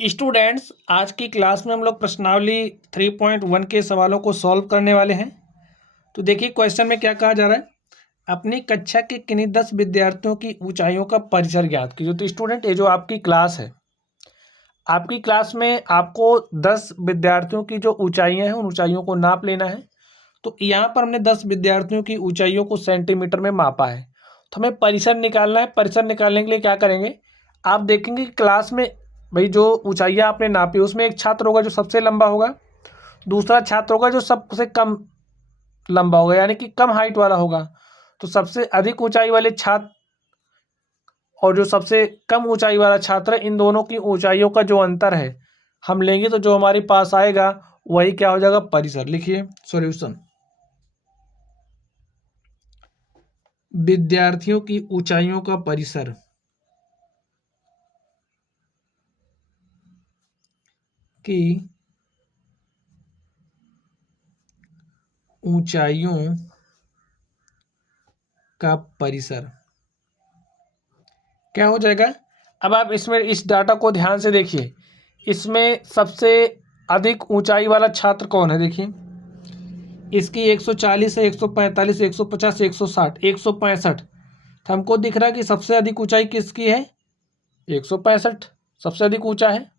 Students, आज की class में हम लोग प्रश्नावली 3.1 के सवालों को सॉल्व करने वाले हैं। तो देखिए क्वेश्चन में क्या कहा जा रहा है। अपनी कक्षा के किन्हीं 10 विद्यार्थियों की ऊंचाइयों का परिसर ज्ञात कीजिए। तो स्टूडेंट, ये जो आपकी क्लास है, आपकी क्लास में आपको 10 विद्यार्थियों की जो ऊंचाइयां हैं उन ऊंचाइयों को नाप लेना है। तो यहाँ पर हमने 10 विद्यार्थियों की ऊंचाइयों को सेंटीमीटर में मापा है। तो हमें परिसर निकालना है। परिसर निकालने के लिए क्या करेंगे, आप देखेंगे कि क्लास में भाई जो ऊंचाइयाँ आपने नापी उसमें एक छात्र होगा जो सबसे लंबा होगा, दूसरा छात्र होगा जो सबसे कम लंबा होगा, यानी कि कम हाइट वाला होगा। तो सबसे अधिक ऊंचाई वाले छात्र और जो सबसे कम ऊंचाई वाला छात्र है, इन दोनों की ऊंचाइयों का जो अंतर है हम लेंगे, तो जो हमारे पास आएगा वही क्या हो जाएगा, परिसर। लिखिए सॉल्यूशन। विद्यार्थियों की ऊंचाइयों का परिसर की ऊंचाइयों का परिसर क्या हो जाएगा। अब आप इसमें इस डाटा को ध्यान से देखिए। इसमें सबसे अधिक ऊंचाई वाला छात्र कौन है, देखिए इसकी 140 है, 145, 150, 160, 165। तो हमको दिख रहा है कि सबसे अधिक ऊंचाई किसकी है, 165 सबसे अधिक ऊंचा है,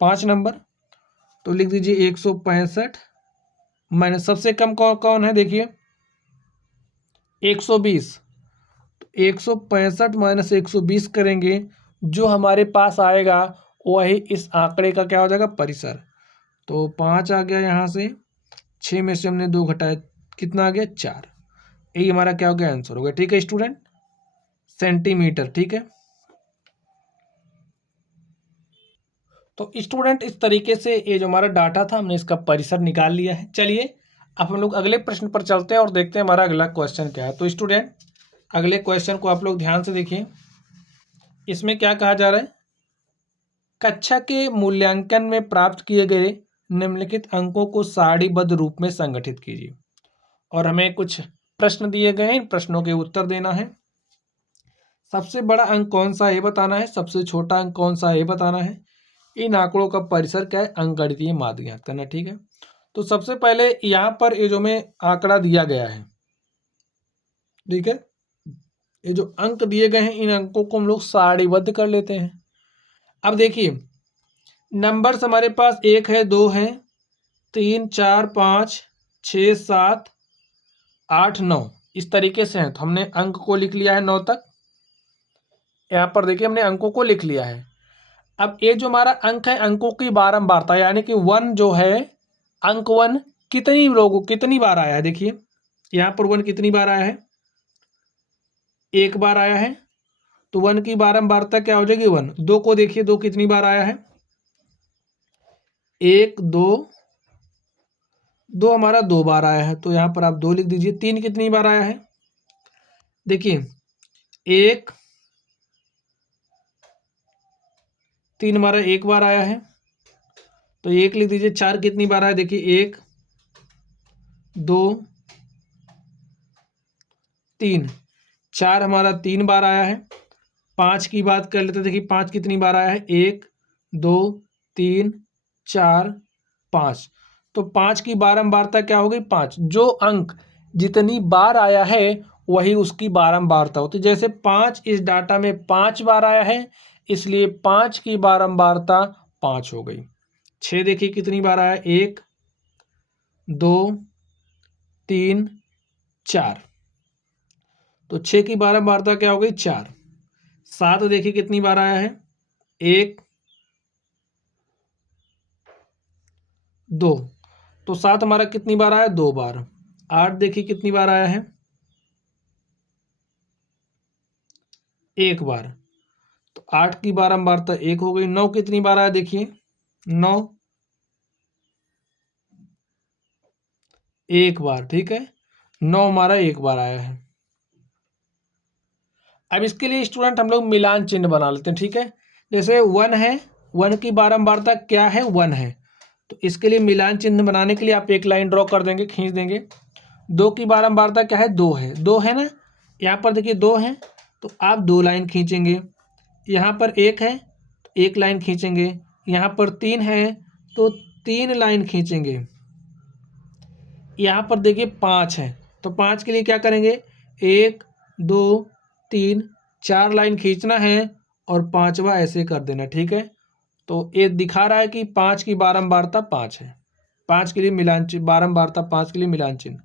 5 नंबर। तो लिख दीजिए 165 माइनस सबसे कम कौन है, देखिए 120। 165 माइनस 120 करेंगे, जो हमारे पास आएगा वही इस आंकड़े का क्या हो जाएगा, परिसर। तो 5 आ गया, यहाँ से 6 में से हमने 2 घटाया, कितना आ गया, 4। यही हमारा क्या हो गया, आंसर हो गया। ठीक है स्टूडेंट, सेंटीमीटर। ठीक है, तो स्टूडेंट इस तरीके से ये जो हमारा डाटा था हमने इसका परिसर निकाल लिया है। चलिए अब हम लोग अगले प्रश्न पर चलते हैं और देखते हैं हमारा अगला क्वेश्चन क्या है। तो स्टूडेंट अगले क्वेश्चन को आप लोग ध्यान से देखिए। इसमें क्या कहा जा रहा है, कक्षा के मूल्यांकन में प्राप्त किए गए निम्नलिखित अंकों को सारणीबद्ध रूप में संगठित कीजिए। और हमें कुछ प्रश्न दिए गए हैं, इन प्रश्नों के उत्तर देना है। सबसे बड़ा अंक कौन सा है ये बताना है, सबसे छोटा अंक कौन सा है ये बताना है। इन आंकड़ों का परिसर क्या है, अंकगणितीय माध्य ज्ञात करना। ठीक है, तो सबसे पहले यहाँ पर ये जो में आंकड़ा दिया गया है, ठीक है, ये जो अंक दिए गए हैं इन अंकों को हम लोग सारणीबद्ध कर लेते हैं। अब देखिए नंबर्स हमारे पास 1 है, 2 है, 3, 4, 5, 6, 7, 8, 9 इस तरीके से हैं। तो हमने अंक को लिख लिया है 9 तक। यहाँ पर देखिए हमने अंकों को लिख लिया है। अब ये जो हमारा अंक है, अंकों की बारंबारता, यानी कि 1 जो है, अंक 1 कितनी बार आया है, देखिए यहाँ पर 1 कितनी बार आया है, 1 बार आया है। तो 1 की बारंबारता क्या हो जाएगी, 1। 2 को देखिए, 2 कितनी बार आया है, 1, 2, 2 हमारा 2 बार आया है, तो यहाँ पर आप 2 लिख दीजिए। 3 कितनी बार आया है, देखिए 1, 3 हमारा 1 बार आया है, तो 1 लिख दीजिए। 4 कितनी बार आया, देखिए 1, 2, 3, 4 हमारा 3 बार आया है। 5 की बात कर लेते हैं, देखिए 5 कितनी बार आया है, 1, 2, 3, 4, 5। तो 5 की बारंबारता क्या हो गई, 5। जो अंक जितनी बार आया है वही उसकी बारंबारता होती है। जैसे 5 इस डाटा में 5 बार आया है, इसलिए 5 की बारंबारता 5 हो गई। 6 देखिए कितनी बार आया, 1, 2, 3, 4। तो 6 की बारंबारता क्या हो गई, 4। 7 देखिए कितनी बार आया है, 1, 2। तो 7 हमारा कितनी बार आया, 2 बार। 8 देखिए कितनी बार आया है, 1 बार। तो 8 की बारंबारता 1 हो गई। 9 कितनी बार आया, देखिए 9 1 बार। ठीक है, 9 हमारा 1 बार आया है। अब इसके लिए स्टूडेंट हम लोग मिलान चिन्ह बना लेते हैं। ठीक है, जैसे 1 है, 1 की बारंबारता क्या है, 1 है, तो इसके लिए मिलान चिन्ह बनाने के लिए आप एक लाइन ड्रॉ कर देंगे, खींच देंगे। 2 की बारंबारता क्या है, 2 है, 2 है ना, यहाँ पर देखिए 2 है, तो आप 2 लाइन खींचेंगे। यहाँ पर 1 है तो 1 लाइन खींचेंगे। यहाँ पर 3 है तो 3 लाइन खींचेंगे। यहाँ पर देखिए 5 है तो 5 के लिए क्या करेंगे, 1 2 3 4 लाइन खींचना है और 5वां ऐसे कर देना। ठीक है, तो ये दिखा रहा है कि 5 की बारंबारता 5 है, 5 के लिए मिलान चिन्ह, बारंबारता 5 के लिए मिलान चिन्ह।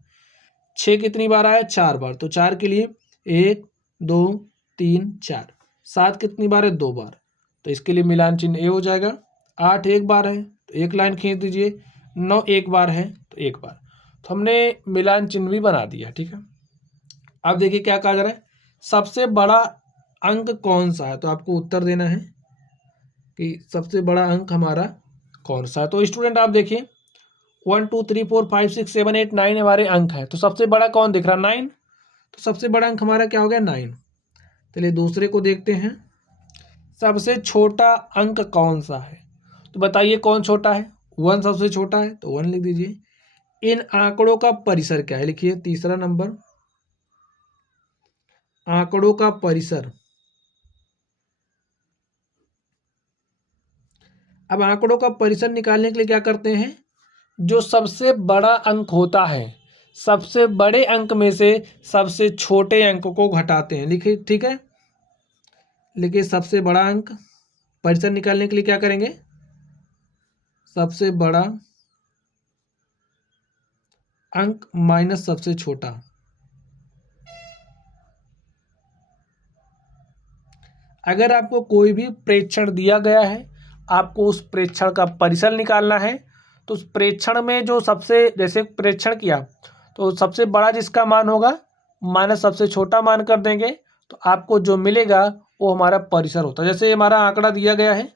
6 कितनी बार आया, 4 बार, तो 4 के लिए 1 2 3 4। 7 कितनी बार है, 2 बार, तो इसके लिए मिलान चिन्ह ए हो जाएगा। 8 एक बार है तो 1 लाइन खींच दीजिए। 9 एक बार है तो 1 बार, तो हमने मिलान चिन्ह भी बना दिया। ठीक है, अब देखिए क्या कहा जा रहा है, सबसे बड़ा अंक कौन सा है, तो आपको उत्तर देना है कि सबसे बड़ा अंक हमारा कौन सा है। तो स्टूडेंट आप देखिए 1 2 3 4 5 6 7 8 9 हमारे अंक है, तो सबसे बड़ा कौन दिख रहा, 9, तो सबसे बड़ा अंक हमारा क्या हो गया, 9। चलिए दूसरे को देखते हैं, सबसे छोटा अंक कौन सा है, तो बताइए कौन छोटा है, 1 सबसे छोटा है तो 1 लिख दीजिए। इन आंकड़ों का परिसर क्या है, लिखिए तीसरा नंबर, आंकड़ों का परिसर। अब आंकड़ों का परिसर निकालने के लिए क्या करते हैं, जो सबसे बड़ा अंक होता है, सबसे बड़े अंक में से सबसे छोटे अंक को घटाते हैं। लिखिए, ठीक है, लिखिए सबसे बड़ा अंक, परिसर निकालने के लिए क्या करेंगे, सबसे बड़ा अंक माइनस सबसे छोटा। अगर आपको कोई भी प्रेक्षण दिया गया है, आपको उस प्रेक्षण का परिसर निकालना है, तो उस प्रेक्षण में जो सबसे, जैसे प्रेक्षण किया तो सबसे बड़ा जिसका मान होगा माइनस सबसे छोटा मान कर देंगे, तो आपको जो मिलेगा वो हमारा परिसर होता है। जैसे हमारा आंकड़ा दिया गया है,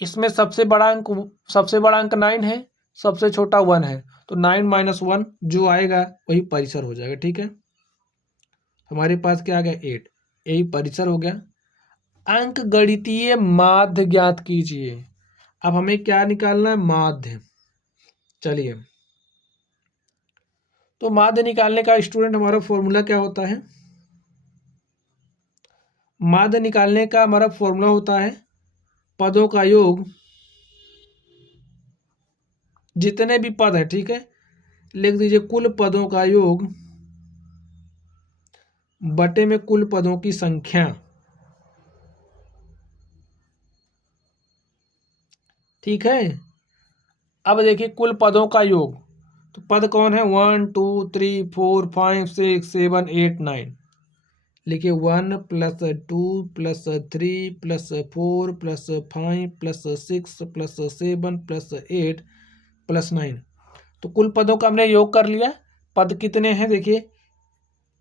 इसमें सबसे बड़ा अंक 9 है, सबसे छोटा 1 है, तो 9 - 1 जो आएगा वही परिसर हो जाएगा। ठीक है, हमारे पास क्या आ गया, 8, यही परिसर हो गया। अंक गणितीय माध्य ज्ञात कीजिए। अब हमें क्या निकालना है, माध्य। चलिए, तो माध्य निकालने का स्टूडेंट हमारा फॉर्मूला क्या होता है, माध्य निकालने का हमारा फॉर्मूला होता है पदों का योग, जितने भी पद है, ठीक है, लिख दीजिए कुल पदों का योग बटे में कुल पदों की संख्या। ठीक है, अब देखिए कुल पदों का योग, तो पद कौन है, 1 2 3 4 5 6 7 8 9। लिखिए 1 + 2 + 3 + 4 + 5 + 6 + 7 + 8 + 9। तो कुल पदों का हमने योग कर लिया। पद कितने हैं, देखिए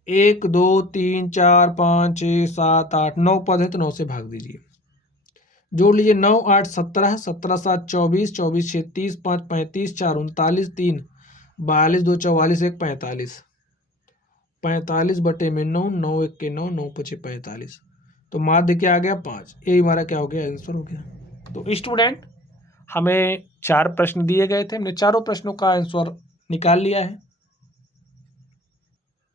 1 2 3 4 5 6 7 8 9 पद है, तो 9 से भाग दीजिए। जोड़ लीजिए, 9 8 17, 17 7 24, 24 6 30, 5 35, 4 39, 3 42, 2 44, 1 45, 45 बटे में 9, 9 1 के 9, 9 5 45, तो माध्य क्या आ गया, 5। यही हमारा क्या हो गया, आंसर हो गया। तो स्टूडेंट हमें 4 प्रश्न दिए गए थे, हमने चारों प्रश्नों का आंसर निकाल लिया है।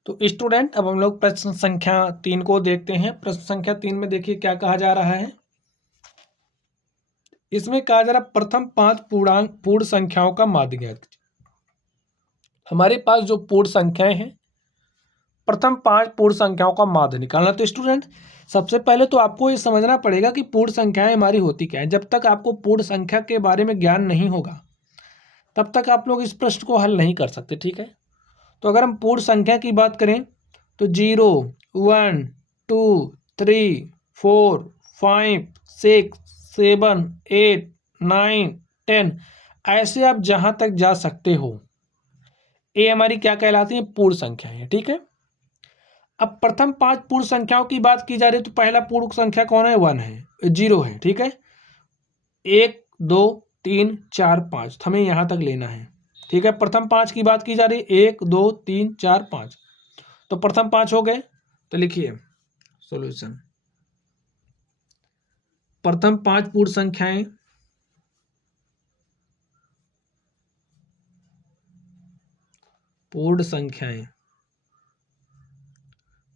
तो स्टूडेंट अब हम लोग प्रश्न संख्या 3 को देखते हैं। प्रश्न संख्या 3 में देखिए क्या कहा जा रहा है, इसमें कहा जा रहा है प्रथम 5 पूर्ण संख्याओं का माध्य ज्ञात कीजिए। हमारे पास जो पूर्ण संख्याएं हैं, प्रथम 5 पूर्ण संख्याओं का माध्य निकालना। तो स्टूडेंट सबसे पहले तो आपको ये समझना पड़ेगा कि पूर्ण संख्याएं हमारी होती क्या है। जब तक आपको पूर्ण संख्या के बारे में ज्ञान नहीं होगा तब तक आप लोग इस प्रश्न को हल नहीं कर सकते। ठीक है, तो अगर हम पूर्ण संख्या की बात करें तो 0 1 2 3 4 5 6 7 8 9 10, ऐसे आप जहां तक जा सकते हो, ये हमारी क्या कहलाती है, पूर्ण संख्या है। ठीक है, अब प्रथम 5 पूर्ण संख्याओं की बात की जा रही है, तो पहला पूर्ण संख्या कौन है, 1 है, 0 है। ठीक है, 1 2 3 4 5 हमें यहां तक लेना है। ठीक है, प्रथम 5 की बात की जा रही है, 1 2 3 4 5, तो प्रथम 5 हो गए। तो लिखिए सॉल्यूशन, प्रथम 5 पूर्ण संख्याएं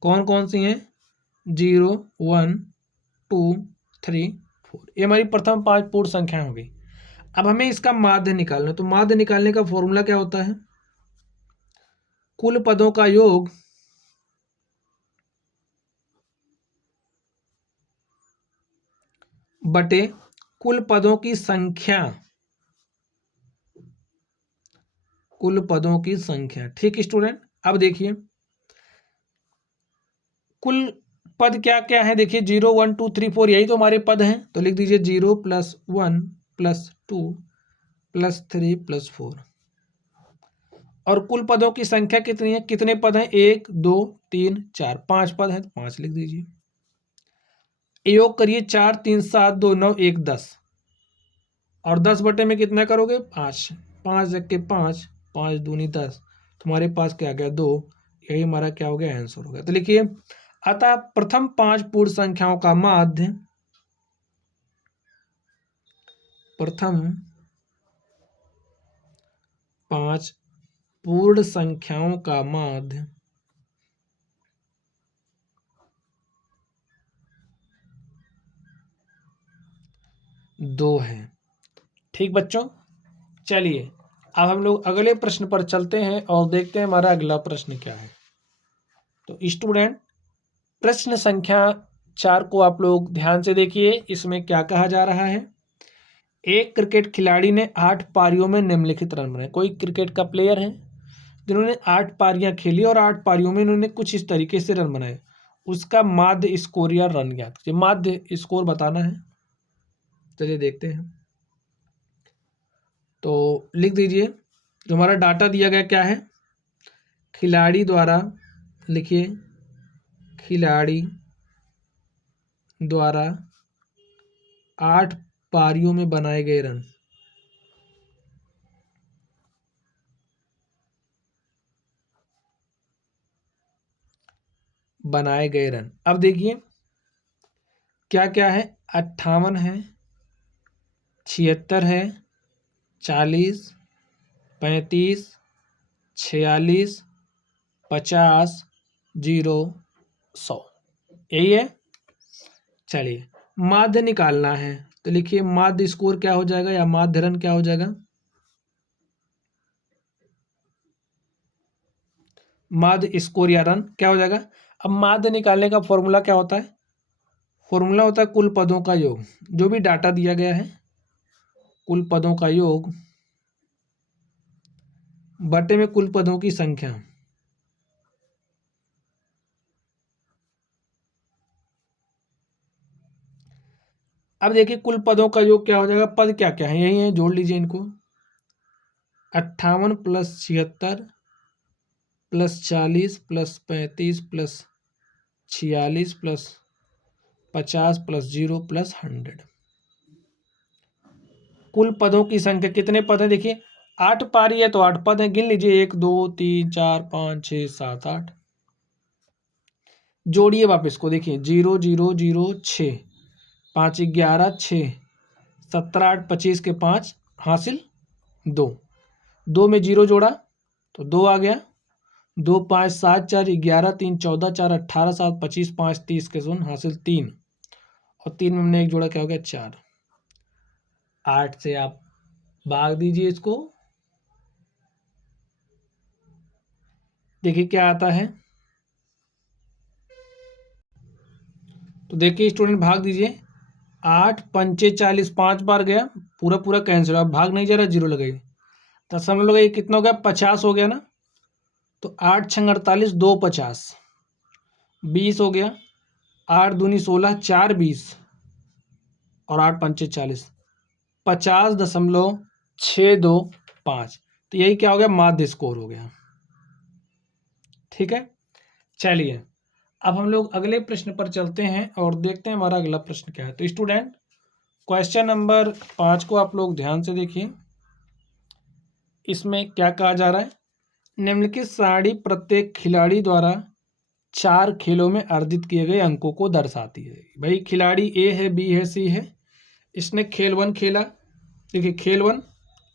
कौन कौन सी हैं, 0 1 2 3 4, ये हमारी प्रथम 5 पूर्ण संख्याएं हो गई। अब हमें इसका माध्य निकालना है, तो माध्य निकालने का फॉर्मूला क्या होता है? कुल पदों का योग बटे कुल पदों की संख्या, कुल पदों की संख्या। ठीक स्टूडेंट, अब देखिए कुल पद क्या क्या है, देखिए 0 1 2 3 4 यही तो हमारे पद हैं, तो लिख दीजिए 0 + 1 + 2 + 3 + 4। और कुल पदों की संख्या कितनी है, कितने पद हैं? 1 2 3 4, 5 पद हैं, तो 5 लिख दीजिए। योग करिए, 4 3 7 2 9 1 10, और 10 बटे में कितना करोगे? 5, 5 1 के 5, 5 दूनी 10, तुम्हारे पास क्या आ गया? 2। यही हमारा क्या हो गया? आंसर हो गया। तो लिखिए, अतः प्रथम 5 पूर्ण संख्याओं का माध्य, प्रथम 5 पूर्ण संख्याओं का माध्य 2 है। ठीक बच्चों, चलिए अब हम लोग अगले प्रश्न पर चलते हैं और देखते हैं हमारा अगला प्रश्न क्या है। तो स्टूडेंट, प्रश्न संख्या 4 को आप लोग ध्यान से देखिए। इसमें क्या कहा जा रहा है? एक क्रिकेट खिलाड़ी ने 8 पारियों में निम्नलिखित रन बनाए। कोई क्रिकेट का प्लेयर है जिन्होंने 8 पारियां खेली और 8 पारियों में इन्होंने कुछ इस तरीके से रन बनाए, उसका माध्य स्कोर या रन ज्ञात कीजिए। माध्य स्कोर बताना है, चलिए देखते हैं। तो लिख दीजिए, जो हमारा डाटा दिया गया क्या है? खिलाड़ी द्वारा, लिखिए खिलाड़ी द्वारा 8 पारियों में बनाए गए रन, बनाए गए रन। अब देखिए क्या क्या है, 58 है, 76 है, 40, 35, 46, 50, 0, 100, यही है। चलिए माध्य निकालना है, तो लिखिए माध्य स्कोर क्या हो जाएगा या माध्य रन क्या हो जाएगा? माध्य स्कोर या रन क्या हो जाएगा? अब माध्य निकालने का फॉर्मूला क्या होता है? फॉर्मूला होता है कुल पदों का योग, जो भी डाटा दिया गया है कुल पदों का योग बटे में कुल पदों की संख्या। अब देखिए कुल पदों का योग क्या हो जाएगा? पद क्या क्या है? यही है, जोड़ लीजिए इनको। 58 + 76 + 40 + 35 + 46 + 50 + 0 + 100। कुल पदों की संख्या, कितने पद हैं? देखिए 8 पारी है तो 8 पद हैं, गिन लीजिए 1 2 3 4 5 6 7 8। जोड़िए वापस को, देखिए 0 0 0 6, 5 11 6, 17 8 25 के 5 हासिल 2, 2 में 0 जोड़ा तो 2 आ गया, 2 5 7 4 11 3 14 4 18 7 25 5 30 के 0 हासिल 3, और 3 में हमने एक जोड़ा, क्या हो गया? 4। 8 से आप भाग दीजिए इसको, देखिए क्या आता है। तो देखिए स्टूडेंट, भाग दीजिए, 8 पंचे 40, 5 बार गया, पूरा पूरा कैंसिल, अब भाग नहीं जा रहा, 0 लगाइए, दशमलव लगाइए, कितना हो गया? 50 हो गया ना। तो 8 छंग 48, 2 50, 20 हो गया, 8 दूनी 16, 4 20, और 8 पंचे 40, 50.625। तो यही क्या हो गया? माध्य स्कोर हो गया। ठीक है, चलिए अब हम लोग अगले प्रश्न पर चलते हैं और देखते हैं हमारा अगला प्रश्न क्या है। तो स्टूडेंट, क्वेश्चन नंबर 5 को आप लोग ध्यान से देखिए। इसमें क्या कहा जा रहा है? निम्नलिखित सारणी प्रत्येक खिलाड़ी द्वारा 4 खेलों में अर्जित किए गए अंकों को दर्शाती है। भाई खिलाड़ी ए है, बी है, सी है, इसने खेल 1 खेला, देखिए खेल 1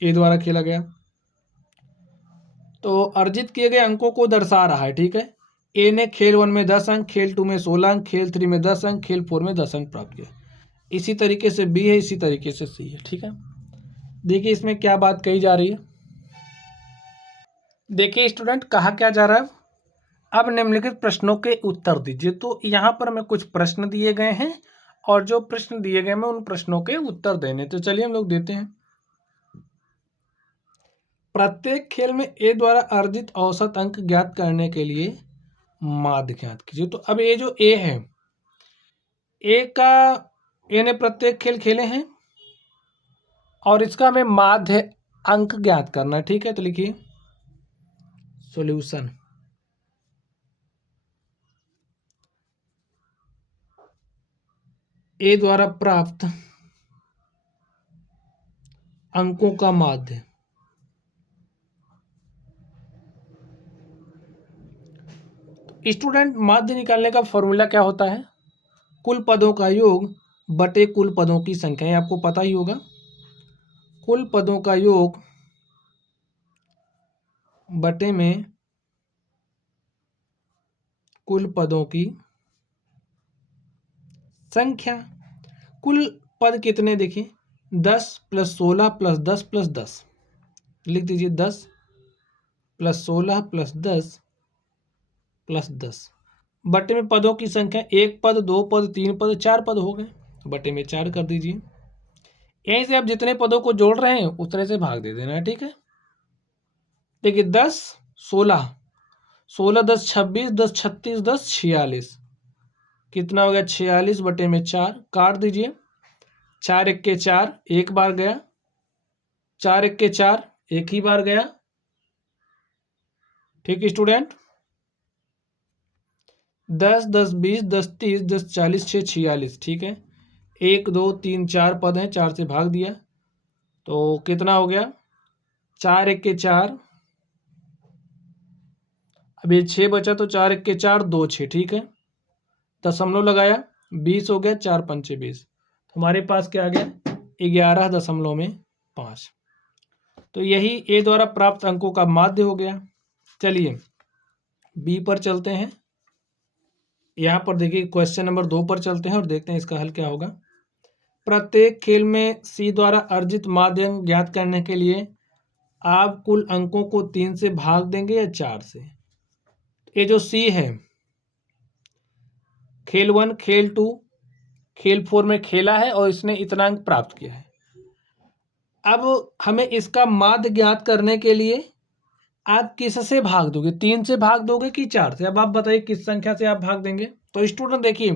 ए द्वारा खेला गया, तो अर्जित किए गए अंकों को दर्शा रहा है। ठीक है, ए ने खेल 1 में 10 अंक, खेल 2 में 16 अंक, खेल 3 में 10 अंक, खेल 4 में 10 अंक प्राप्त किया। इसी तरीके से बी है, इसी तरीके से सी है। ठीक है, देखिए इसमें क्या बात कही जा रही है। देखिए स्टूडेंट, कहा क्या जा रहा है, अब निम्नलिखित प्रश्नों के उत्तर दीजिए। तो यहाँ पर हमें कुछ प्रश्न दिए गए हैं और जो प्रश्न दिए गए हैं उन प्रश्नों के उत्तर देने। तो चलिए हम लोग देते हैं। प्रत्येक खेल में ए द्वारा अर्जित औसत अंक ज्ञात करने के लिए माध्य ज्ञात कीजिए। तो अब ये जो ए है, ए ने प्रत्येक खेल खेले हैं और इसका हमें माध्य अंक ज्ञात करना है। ठीक है, तो लिखिए सॉल्यूशन। ए द्वारा प्राप्त अंकों का माध्य। स्टूडेंट, माध्य निकालने का फॉर्मूला क्या होता है, कुल पदों का योग बटे कुल पदों की संख्या। ये आपको पता ही होगा, कुल पदों का योग बटे में कुल पदों की संख्या। कुल पद कितने, देखिए 10 + 16 + 10 + 10, लिख दीजिए 10 + 16 + 10 + 10, बटे में पदों की संख्या, 1 पद 2 पद 3 पद 4 पद हो गए, तो बटे में 4 कर दीजिए। यहीं से आप जितने पदों को जोड़ रहे हैं उतने से भाग दे देना है। ठीक है, देखिए 10 16 16 10 26 10 36 10 46, कितना हो गया 46 बटे में 4, काट दीजिए। 4 1 के 4, एक बार गया, 4 1 के 4, एक ही बार गया। ठीक है स्टूडेंट, 10 10 20 10 30 10 40 6 46। ठीक है, 1 2 3 4 पद हैं, 4 से भाग दिया तो कितना हो गया 4 1 के 4, अब ये 6 बचा तो 4 1 के 4 2 6। ठीक है, दशमलव लगाया, 20 हो गया, 4 पंचे 20, हमारे पास क्या आ गया 11.5। तो यही ए द्वारा प्राप्त अंकों का माध्य हो गया। चलिए बी पर चलते हैं। यहाँ पर देखिए क्वेश्चन नंबर 2 पर चलते हैं और देखते हैं इसका हल क्या होगा। प्रत्येक खेल में सी द्वारा अर्जित माध्य अंक ज्ञात करने के लिए आप कुल अंकों को 3 से भाग देंगे या 4 से। ये जो सी है, खेल 1 खेल 2 खेल 4 में खेला है और इसने इतना अंक प्राप्त किया है। अब हमें इसका माध्य ज्ञात करने के लिए आप किससे भाग दोगे, 3 से भाग दोगे कि 4 से। अब आप बताइए किस संख्या से आप भाग देंगे। तो स्टूडेंट देखिए,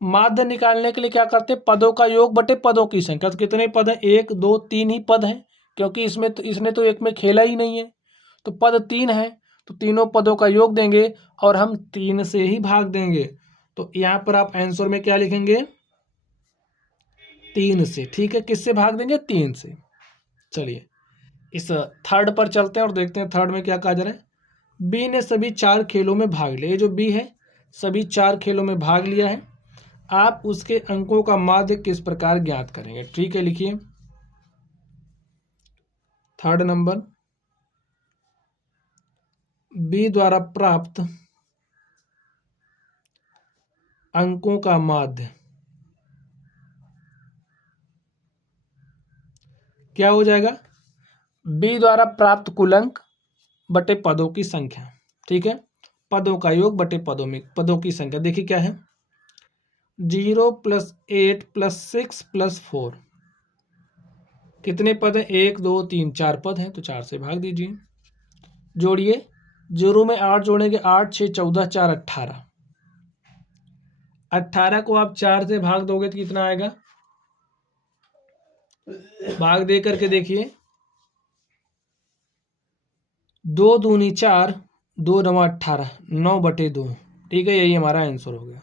माध्य निकालने के लिए क्या करते हैं, पदों का योग बटे पदों की संख्या। तो कितने पद हैं, 1 2 3 ही पद हैं, क्योंकि इसने तो एक में खेला ही नहीं है, तो पद 3 है, तो तीनों पदों का योग देंगे और हम 3 से ही भाग देंगे। तो यहाँ पर आप आंसर में क्या लिखेंगे, 3 से। ठीक है, किससे भाग देंगे, 3 से। चलिए इस थर्ड पर चलते हैं और देखते हैं थर्ड में क्या कहा जा रहा है। बी ने सभी 4 खेलों में भाग लिया। ये जो बी है सभी 4 खेलों में भाग लिया है, आप उसके अंकों का माध्य किस प्रकार ज्ञात करेंगे। ठीक है, लिखिए थर्ड नंबर, बी द्वारा प्राप्त अंकों का माध्य क्या हो जाएगा, बी द्वारा प्राप्त कुल अंक बटे पदों की संख्या। ठीक है, पदों का योग बटे पदों की संख्या। देखिए क्या है, 0 + 8 + 6 + 4, कितने पद हैं, 1 2 3 4 पद हैं, तो 4 से भाग दीजिए। जोड़िए, 0 में 8 जोड़ेंगे, 8 6 14 4 18, 18 को आप 4 से भाग दोगे तो कितना आएगा, भाग दे करके देखिए, 2 दूनी 4 2 9 18, 9/2। ठीक है, यही हमारा आंसर हो गया।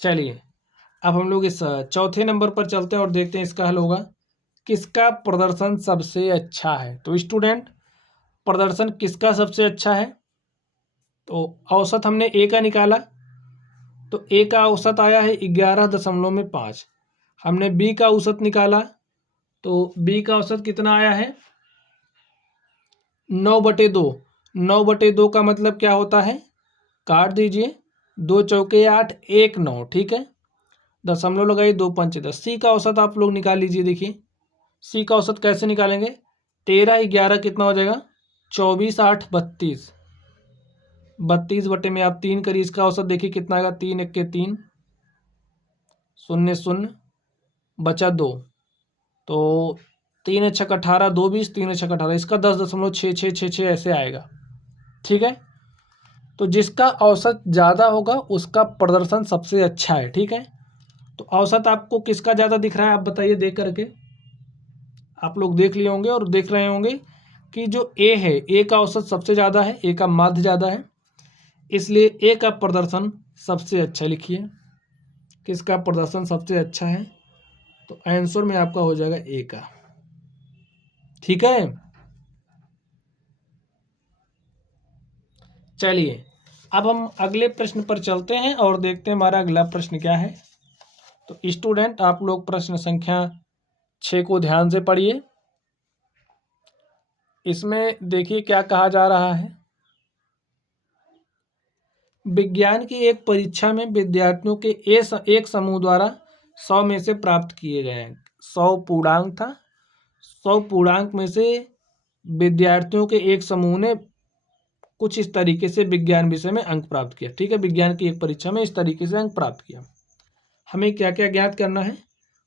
चलिए अब हम लोग इस चौथे नंबर पर चलते हैं और देखते हैं इसका हल होगा, किसका प्रदर्शन सबसे अच्छा है। तो स्टूडेंट, प्रदर्शन किसका सबसे अच्छा है, तो औसत हमने ए का निकाला, तो ए का औसत आया है 11.5। हमने बी का औसत निकाला, तो बी का औसत कितना आया है 9/2। 9/2 का मतलब क्या होता है, काट दीजिए, 2 चौके 8 1 9। ठीक है, दशमलव लगाइए, 2 पंचे 10। सी का औसत आप लोग निकाल लीजिए। देखिए सी का औसत कैसे निकालेंगे, 13 11 कितना हो जाएगा, 24 8 32, 32 बटे में आप 3 करिए, इसका औसत देखिए कितना आएगा, 3 1 के 3, 0 0 बचा 2, तो 3 छक 18, 2 20, 3 छक 18, इसका 10.6666 ऐसे आएगा। ठीक है, तो जिसका औसत ज़्यादा होगा उसका प्रदर्शन सबसे अच्छा है। ठीक है, तो औसत आपको किसका ज़्यादा दिख रहा है, आप बताइए देख करके। आप लोग देख लिए होंगे और देख रहे होंगे कि जो ए है, ए का औसत सबसे ज़्यादा है, ए का माध्य ज़्यादा है, इसलिए ए का प्रदर्शन सबसे अच्छा। लिखिए किसका प्रदर्शन सबसे अच्छा है, तो आंसर में आपका हो जाएगा ए का। ठीक है, चलिए अब हम अगले प्रश्न पर चलते हैं और देखते हैं हमारा अगला प्रश्न क्या है। तो स्टूडेंट आप लोग प्रश्न संख्या 6 को ध्यान से पढ़िए। इसमें देखिए क्या कहा जा रहा है, विज्ञान की एक परीक्षा में विद्यार्थियों के एक समूह द्वारा 100 में से प्राप्त किए गए हैं, 100 पूर्णांक था, 100 पूर्णांक में से विद्यार्थियों के एक समूह ने कुछ इस तरीके से विज्ञान विषय में अंक प्राप्त किया। ठीक है, विज्ञान की एक परीक्षा में इस तरीके से अंक प्राप्त किया। हमें क्या क्या ज्ञात करना है,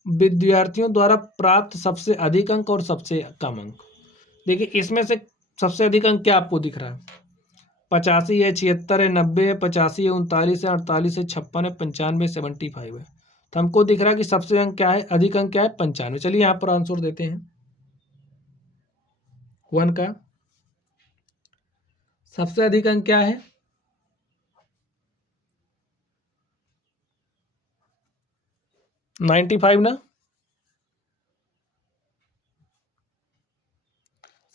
विद्यार्थियों द्वारा प्राप्त सबसे अधिक अंक और सबसे कम अंक। देखिए इसमें से सबसे अधिक अंक क्या आपको दिख रहा है, 85 है, 76 है, 90 है, 85 है, 39 है, 48 है, 56 है, 95, 75 है। तो हमको दिख रहा है कि सबसे अंक क्या है, अधिक अंक क्या है, 95। चलिए यहाँ पर आंसर देते हैं। 1 का सबसे अधिक अंक क्या है, 95 ना।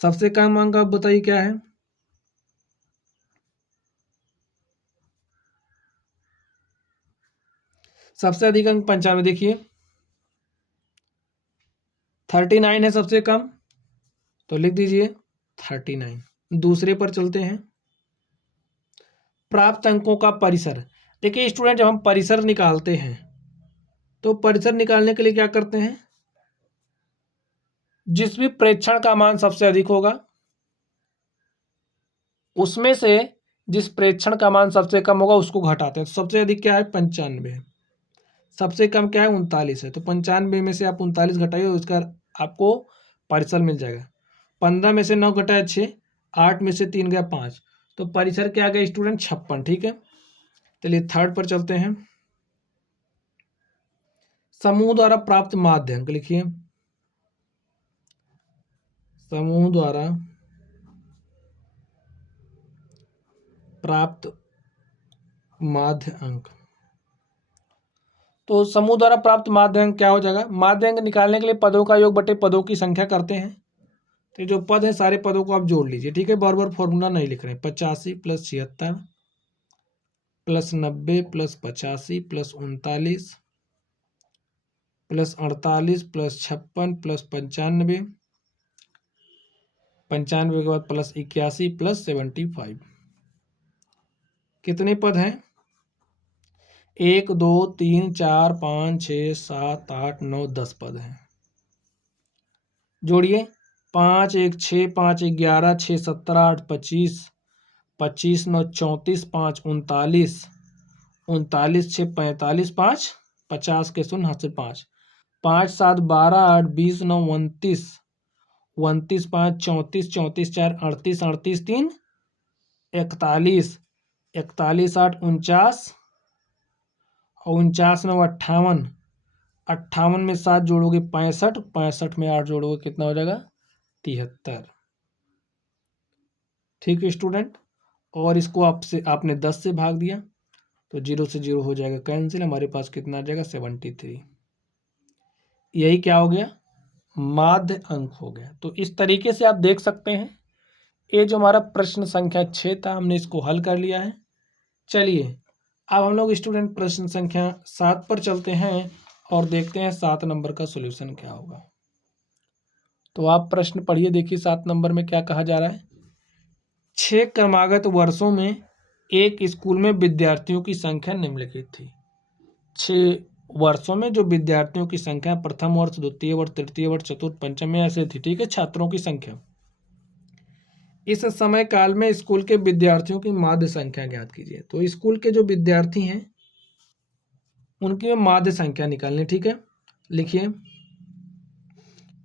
सबसे कम अंक आप बताइए क्या है, सबसे अधिक अंक 95। देखिए 39 है सबसे कम, तो लिख दीजिए 39। दूसरे पर चलते हैं, प्राप्त अंकों का परिसर। देखिए स्टूडेंट जब हम परिसर निकालते हैं तो परिसर निकालने के लिए क्या करते हैं, जिस भी प्रेक्षण का मान सबसे अधिक होगा उसमें से जिस प्रेक्षण का मान सबसे कम होगा उसको घटाते हैं। तो सबसे अधिक क्या है, 95, सबसे कम क्या है, 39 है, तो 95 में से आप 39 घटाइए, उसका आपको परिसर मिल जाएगा। 15 में से 9 घटाया 6, 8 में से 3 गया 5, तो परिसर क्या आ गया स्टूडेंट, 56। ठीक है, चलिए थर्ड पर चलते हैं, समूह द्वारा प्राप्त माध्य अंक। लिखिए समूह द्वारा प्राप्त माध्य अंक। तो समूह द्वारा प्राप्त माध्य अंक क्या हो जाएगा, माध्य अंक निकालने के लिए पदों का योग बटे पदों की संख्या करते हैं। तो जो पद है सारे पदों को आप जोड़ लीजिए। ठीक है, बार बार फॉर्मूला नहीं लिख रहे हैं। 85 + 76 + 90 + 85 + 39 + 48 + 56 + 95, 95 के बाद + 81 + 75। कितने पद हैं, 1 2 3 4 5 6 7 8 9 10 पद हैं। जोड़िए 5 1 6 5 11 6 17 8 25, 25 9 34, 5 39, 39 6 45, 5 50 के 0 हाथ से 5, 5 7 12 8 20 9 29, 29 5 34, 34 4 38, 38 3 41, 41 8 49 और 49 9 58, 58 में 7 जोड़ोगे 65, 65 में 8 जोड़ोगे कितना हो जाएगा, 73। ठीक है स्टूडेंट, और इसको आपने 10 से भाग दिया तो 0 से 0 हो जाएगा कैंसिल, हमारे पास कितना आ जाएगा, 73। यही क्या हो गया, माध्य अंक हो गया। तो इस तरीके से आप देख सकते हैं, ये जो हमारा प्रश्न संख्या 6 था हमने इसको हल कर लिया है। चलिए अब हम लोग स्टूडेंट प्रश्न संख्या 7 पर चलते हैं और देखते हैं 7 नंबर का सॉल्यूशन क्या होगा। तो आप प्रश्न पढ़िए, देखिए 7 नंबर में क्या कहा जा रहा है। 6 क्रमागत वर्षों में एक स्कूल में विद्यार्थियों की संख्या निम्नलिखित थी। 6 वर्षों में जो विद्यार्थियों की संख्या प्रथम वर्ष, द्वितीय वर्ष, तृतीय वर्ष, चतुर्थ, पंचम में ऐसे थी, ठीक है, छात्रों की संख्या। इस समय काल में स्कूल के विद्यार्थियों की माध्य संख्या ज्ञात कीजिए। तो स्कूल के जो विद्यार्थी हैं उनकी माध्य संख्या निकालनी, ठीक है। लिखिए,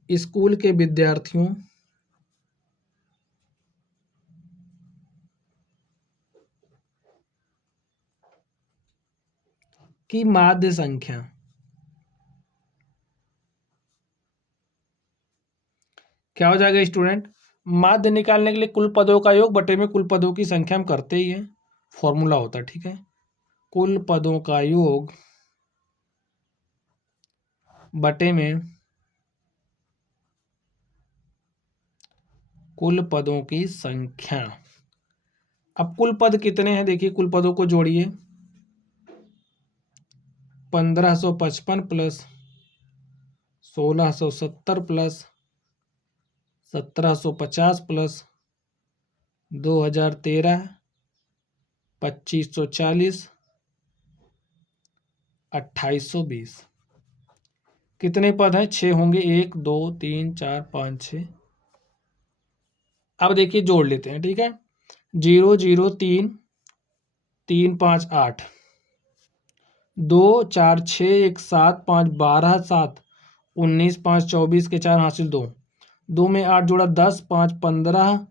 स्कूल के विद्यार्थियों की माध्य संख्या। क्या हो जाएगा स्टूडेंट? माध्य निकालने के लिए कुल पदों का योग बटे में कुल पदों की संख्या हम करते ही हैं, फॉर्मूला होता है, ठीक है। कुल पदों का योग बटे में कुल पदों की संख्या। अब कुल पद कितने हैं देखिए, कुल पदों को जोड़िए। 1555 प्लस 1670 प्लस 1750 प्लस 2013 2540 2820। कितने पद हैं? 6 होंगे, 1 2 3 4 5 6। अब देखिए जोड़ लेते हैं, ठीक है। 0 0 3 3 5 8 2 4 6 1 7 5 12 7 19 5 24 के 4 हासिल 2 2 में 8 जोड़ा 10 5 15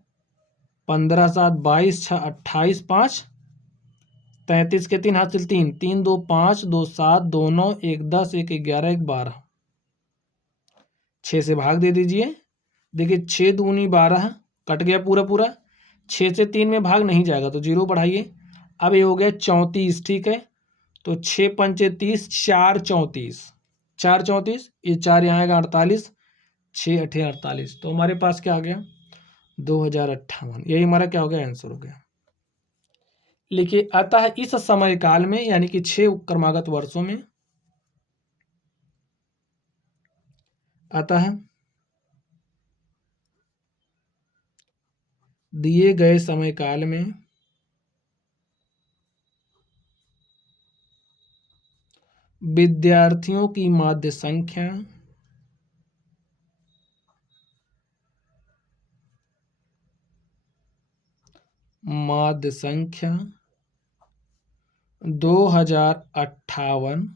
15 7 22 6 28 5 33 के 3 हासिल 3 3 2 5 2 7 2 9 1 10 1 11 1 12। 6 से भाग दे दीजिए। देखिए 6 दूनी 12 कट गया पूरा पूरा। 6 से 3 में भाग नहीं जाएगा तो 0 बढ़ाइए। अब ये हो गया 34, ठीक है। तो 6 पंचे 30 4 34 4 34, ये 4 यहाँ आएगा 48, 6 8 48। तो हमारे पास क्या आ गया? 2058। यही हमारा क्या हो गया? आंसर हो गया। लिखिए, अतः इस समय काल में यानी कि 6 क्रमागत वर्षों में, अतः दिए गए समय काल में विद्यार्थियों की माध्य संख्या माध्य संख्या 2058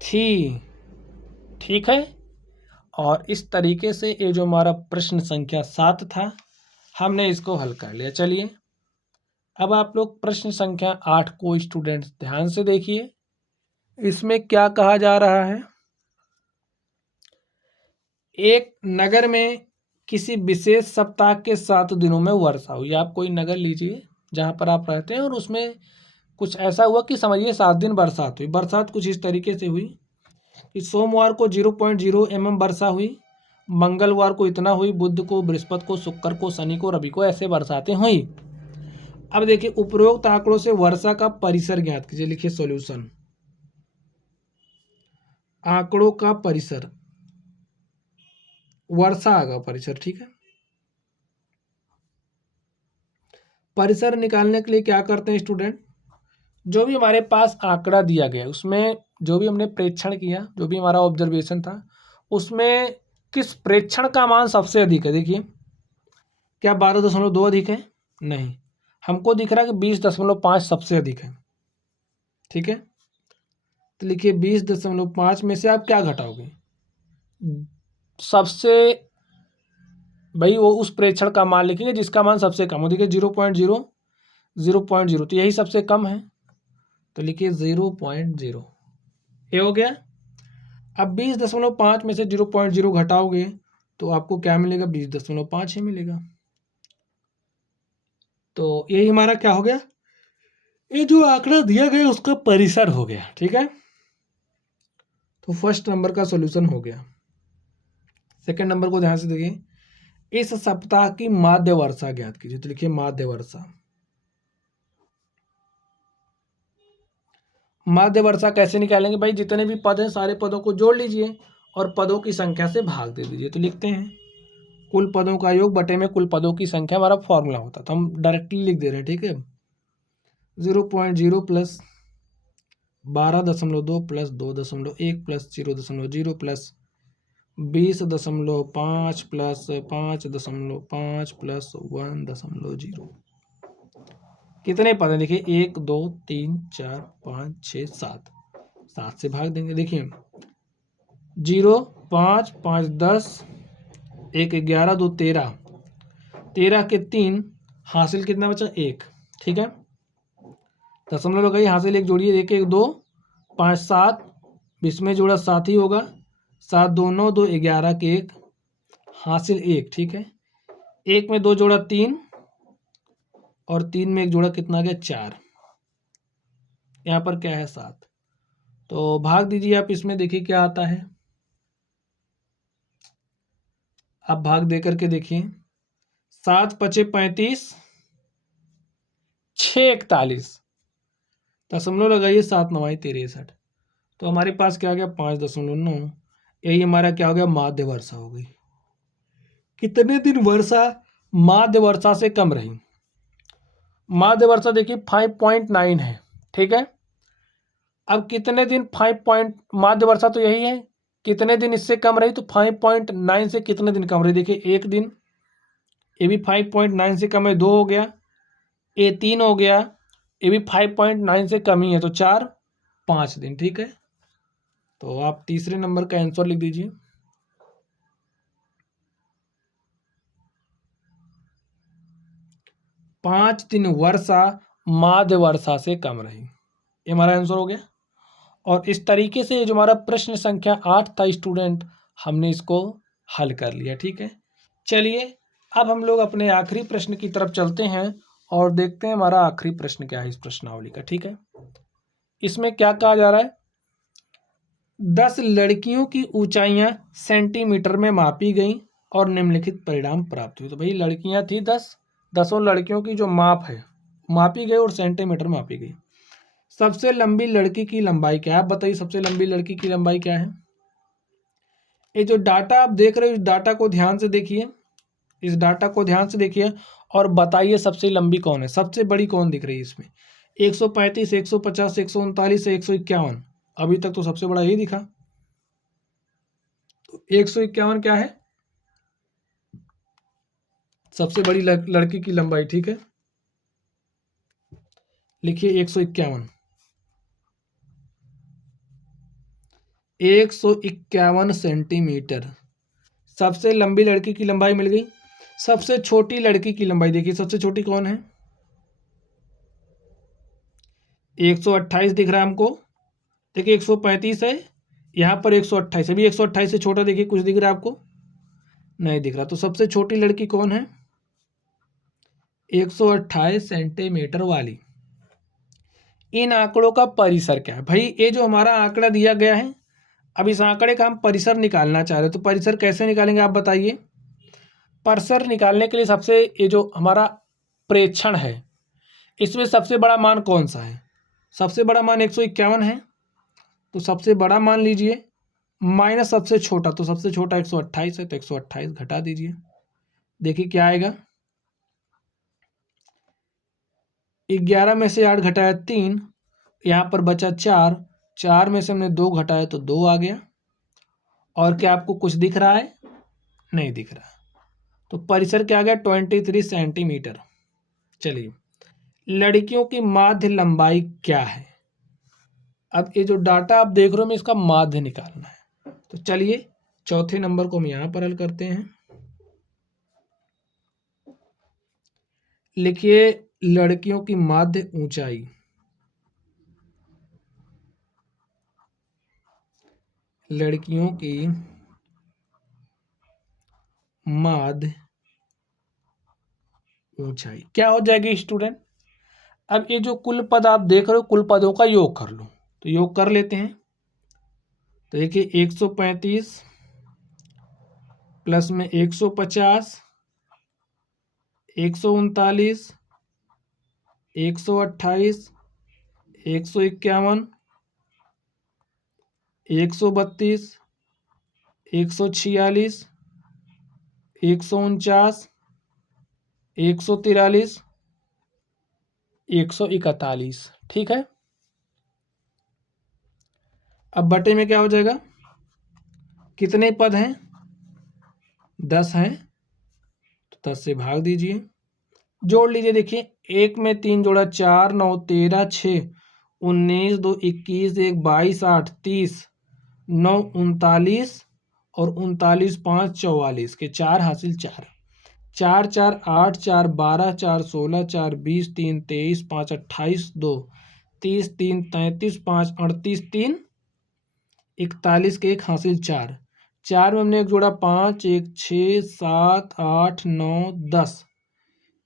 थी, ठीक है। और इस तरीके से ये जो हमारा प्रश्न संख्या 7 था, हमने इसको हल कर लिया। चलिए अब आप लोग प्रश्न संख्या 8 को स्टूडेंट्स ध्यान से देखिए। इसमें क्या कहा जा रहा है? एक नगर में किसी विशेष सप्ताह के 7 दिनों में वर्षा हुई। आप कोई नगर लीजिए जहाँ पर आप रहते हैं और उसमें कुछ ऐसा हुआ कि समझिए 7 दिन बरसात हुई। बरसात कुछ इस तरीके से हुई कि सोमवार को 0.0 mm वर्षा हुई, मंगलवार को इतना हुई, बुध को, बृहस्पति को, शुक्र को, शनि को, रवि को, ऐसे बरसातें हुई। अब देखिए उपरोक्त आंकड़ों से वर्षा का परिसर ज्ञात कीजिए। लिखिए सॉल्यूशन, आंकड़ों का परिसर, वर्षा आगा परिसर, ठीक है। परिसर निकालने के लिए क्या करते हैं स्टूडेंट? जो भी हमारे पास आंकड़ा दिया गया उसमें जो भी हमने प्रेक्षण किया, जो भी हमारा ऑब्जर्वेशन था, उसमें किस प्रेक्षण का मान सबसे अधिक है? देखिए, क्या 12.2 अधिक है? नहीं, हमको दिख रहा है कि 20.5 सबसे अधिक है, ठीक है। तो लिखिए 20.5 में से आप क्या घटाओगे? सबसे, भाई वो उस प्रेक्षण का मान लिखेंगे जिसका मान सबसे कम हो। देखिए 0.0 तो यही सबसे कम है, तो लिखिए 0.0, ये हो गया। अब 20.5 में से 0.0 घटाओगे तो आपको क्या मिलेगा? 20.5 ही मिलेगा। तो यही हमारा क्या हो गया? ये जो आंकड़ा दिया गया उसका परिसर हो गया, ठीक है। तो फर्स्ट नंबर का सॉल्यूशन हो गया। सेकंड नंबर को ध्यान से देखिए, इस सप्ताह की माध्य वर्षा ज्ञात कीजिए। तो लिखिए माध्य वर्षा। माध्य वर्षा कैसे निकालेंगे? भाई जितने भी पद हैं सारे पदों को जोड़ लीजिए और पदों की संख्या से भाग दे दीजिए। तो लिखते हैं कुल पदों का योग बटे में कुल पदों की संख्या, हमारा फॉर्मूला होता था, हम डायरेक्टली लिख दे रहे हैं, ठीक है। 0.0 plus 12.2 plus 2.1 plus 0.0 plus 20.5 plus 5.5 plus 1.0। कितने पद हैं देखिए, 1 2 3 4 5 6 7। 7 से भाग देंगे, देखिए 0 5 5 10, 1 11 2 13, 13 के 3, हासिल कितना बचा 1। ठीक है, दशमलव लगाइए, हासिल 1 जोड़िए, 1 1 2 5 7, 20 में जोड़ा 7 ही होगा, 7 2 9 2 11 के 1, हासिल 1। ठीक है, 1 में 2 जोड़ा 3 और 3 में 1 जोड़ा कितना आ गया 4। यहाँ पर क्या है 7। तो भाग दीजिए आप इसमें, देखिए क्या आता है। आप भाग दे करके देखिए, 7 पचे 35, 6 41, दशमलव लगाइए, 7 9 63। तो हमारे पास क्या आ गया 5.9। यही हमारा क्या हो गया, माध्य वर्षा हो गई। कितने दिन वर्षा माध्य वर्षा से कम रही? माध्य वर्षा देखिए 5.9 है। ठीक है, अब कितने दिन 5 माध्य वर्षा तो यही है, कितने दिन इससे कम रही? तो 5.9 से कितने दिन कम रही? देखिए 1 दिन, ये भी 5.9 से कम है, 2 हो गया, ये 3 हो गया, ये भी 5.9 से कम ही है, तो 4 5 दिन। ठीक है, तो आप तीसरे नंबर का आंसर लिख दीजिए। 5 दिन वर्षा माध्य वर्षा से कम रही, ये हमारा आंसर हो गया। और इस तरीके से जो हमारा प्रश्न संख्या 8 था स्टूडेंट, हमने इसको हल कर लिया। ठीक है, चलिए अब हम लोग अपने आखिरी प्रश्न की तरफ चलते हैं और देखते हैं हमारा आखिरी प्रश्न क्या है इस प्रश्नावली का। ठीक है, इसमें क्या कहा जा रहा है, 10 लड़कियों की ऊंचाइयां सेंटीमीटर में मापी गई और निम्नलिखित परिणाम प्राप्त हुए। तो भाई लड़कियां थी 10, 10 लड़कियों की जो माप है मापी गई और सेंटीमीटर में मापी गई। सबसे लंबी लड़की की लंबाई क्या है? आप बताइए, सबसे लंबी लड़की की लंबाई क्या है? ये जो डाटा आप देख रहे हो, इस डाटा को ध्यान से देखिए, इस डाटा को ध्यान से देखिए और बताइए सबसे लंबी कौन है, सबसे बड़ी कौन दिख रही है इसमें? 135, 150, 139 से 151। अभी तक तो सबसे बड़ा यही दिखा। तो 151 क्या है? सबसे बड़ी लड़की की लंबाई। ठीक है, लिखिए 151। 151 सेंटीमीटर सबसे लंबी लड़की की लंबाई मिल गई। सबसे छोटी लड़की की लंबाई देखिए, सबसे छोटी कौन है? 128 दिख रहा है हमको। देखिए 135 है, यहाँ पर 128, अभी 128 से छोटा देखिए कुछ दिख रहा है आपको? नहीं दिख रहा। तो सबसे छोटी लड़की कौन है? 128 सेंटीमीटर वाली। इन आंकड़ों का परिसर क्या है? भाई ये जो हमारा आंकड़ा दिया गया है, अब इस आंकड़े का हम परिसर निकालना चाह रहे हैं। तो परिसर कैसे निकालेंगे आप बताइए? परिसर निकालने के लिए सबसे ये जो हमारा प्रेक्षण है, इसमें सबसे बड़ा मान कौन सा है? सबसे बड़ा मान 151 है, तो सबसे बड़ा मान लीजिए माइनस सबसे छोटा, तो सबसे छोटा 128 है, तो 128 घटा दीजिए। देखिए क्या आएगा, 11 में से 8 घटाया 3, यहाँ पर बचा 4, 4 में से हमने 2 घटाया तो 2 आ गया। और क्या आपको कुछ दिख रहा है? नहीं दिख रहा। तो परिसर क्या आ गया 23 सेंटीमीटर। चलिए, लड़कियों की माध्य लंबाई क्या है? अब ये जो डाटा आप देख रहे हो, मैं इसका माध्य निकालना है। तो चलिए चौथे नंबर को हम यहाँ पर हल करते हैं। लिखिए लड़कियों की माध्य ऊंचाई। लड़कियों की माध्य ऊंचाई क्या हो जाएगी स्टूडेंट? अब ये जो कुल पद आप देख रहे हो, कुल पदों का योग कर लो। तो योग कर लेते हैं। तो देखिए 135 प्लस में 150, 139, 128, 151, 132, 146, 149, 143, 141। ठीक है, अब बटे में क्या हो जाएगा, कितने पद हैं, 10 हैं, तो 10 से भाग दीजिए, जोड़ लीजिए। देखिए 1 में 3 जोड़ा 4, 9 13, 6 19, 2 21, 1 22, 8 30, 9 39 और 39 5 44 के 4 हासिल 4, 4 4 8, 4 12, 4 16, 4 20, 3 23, 5 28, 2 30, 3 33, 5 38, 3 41 के 1 हासिल 4, 4 में हमने एक जोड़ा 5, 1 6 7 8 9 10,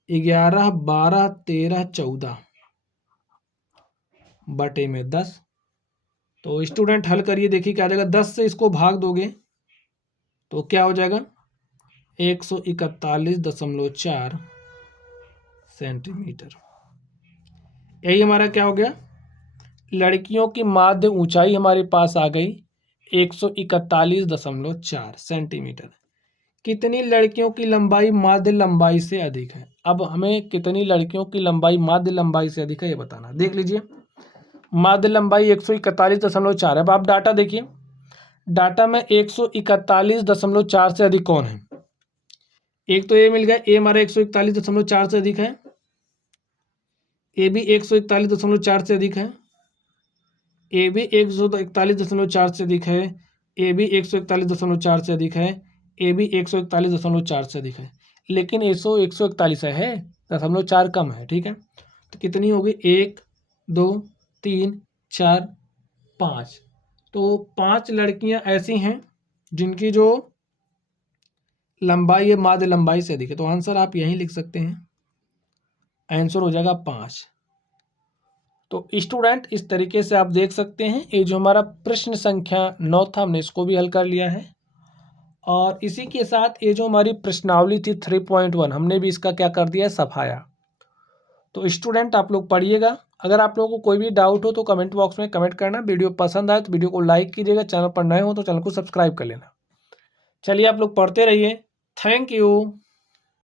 11 12 13 14 बटे में 10। तो स्टूडेंट हल करिए, देखिए क्या आ जाएगा, 10 से इसको भाग दोगे तो क्या हो जाएगा, 141.4 सेंटीमीटर। यही हमारा क्या हो गया, लड़कियों की माध्य ऊंचाई हमारे पास आ गई 141.4 सेंटीमीटर। कितनी लड़कियों की लंबाई माध्य लंबाई से अधिक है। अब हमें कितनी लड़कियों की लंबाई माध्य लंबाई से अधिक है ये बताना। देख लीजिए, माध्य लंबाई 141.4 है। अब आप डाटा देखिए, डाटा में 141.4 से अधिक कौन है। एक तो ए मिल गया, ए हमारा 141.4 से अधिक है, ए भी 141.4 से अधिक है, ए भी 141.4 से अधिक है, ए भी 141.4 से अधिक है, ए भी 141.4 से अधिक है, लेकिन 141 है, 0.4 कम है। ठीक है, तो कितनी होगी, 1 2 3 4 5। तो 5 लड़कियां ऐसी हैं जिनकी जो लंबाई है माध्य लंबाई से अधिक है। तो आंसर आप यहीं लिख सकते हैं, आंसर हो जाएगा 5। तो स्टूडेंट इस तरीके से आप देख सकते हैं, ये जो हमारा प्रश्न संख्या 9 था हमने इसको भी हल कर लिया है। और इसी के साथ ये जो हमारी प्रश्नावली थी 3.1 हमने भी इसका क्या कर दिया है, सफाया। तो स्टूडेंट आप लोग पढ़िएगा। अगर आप लोगों को कोई भी डाउट हो तो कमेंट बॉक्स में कमेंट करना। वीडियो पसंद आए तो वीडियो को लाइक कीजिएगा, चैनल पर नए हो तो चैनल को सब्सक्राइब कर लेना। चलिए आप लोग पढ़ते रहिए। Thank you.